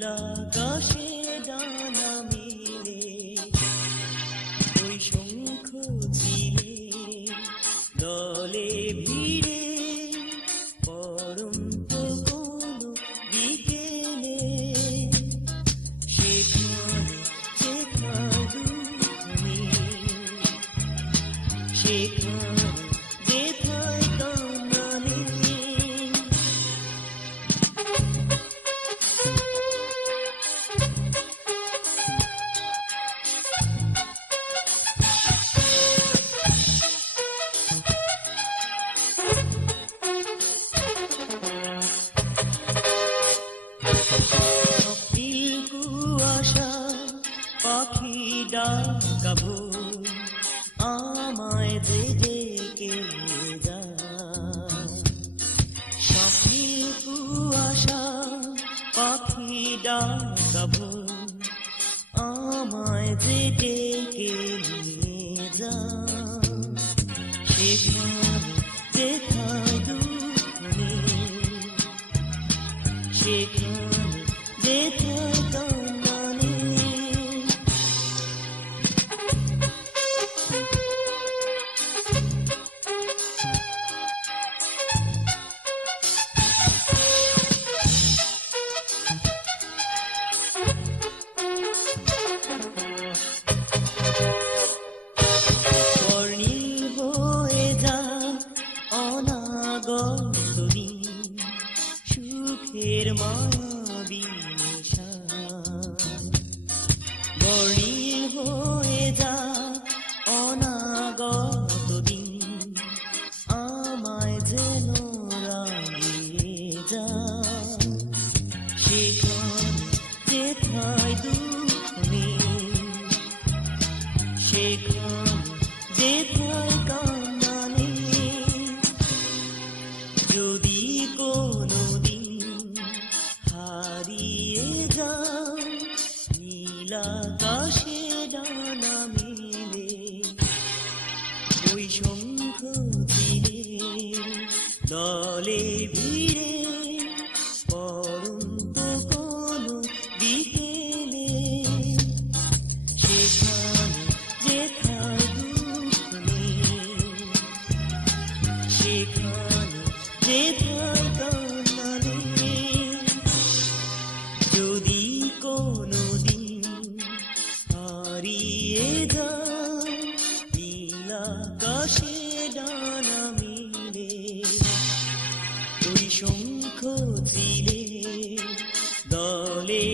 নীলাকাশে ডানা মেলে ওই শঙ্খ তীরে দলে ভিড়ে পড়ন্ত কোনো বিকেলে সেখানে যেথায় দুখানি সেখানে যেথায় কান্নানে কুয়াশা পাখি ডাকাবো আমায় যে ডেকে যায় স্বপ্নিল কুয়াশা পাখি ডাকাবো আমায় যে ডেকে নিয়ে যায় সেখানে যেথায় দুখানি সেখানে যেথায় কান্নানে বর্ণিল হয়ে যায় অনাগত দিন সুখের মায়াবী নেশা বর্ণিল হয়ে যায় অনাগত দিন আমায় যেন রাঙিয়ে যায় সেখানে যেথায় দুখানি সেখানে যেথায় কান্নানে যদি কোনোদিন হারিয়ে যাও নীলাকাশে ডানা মেলে ওই শঙ্খ তীরে দলে ভিড়ে পড়ন্ত কোনো বিকেলে সেখানে যেথায় দুখানি সেখানে যেথায় কান্নানে যদি কোনোদিন হারিয়ে যাও নীলাকাশে ডানা মেলে ওই শঙ্খ তীরে দলে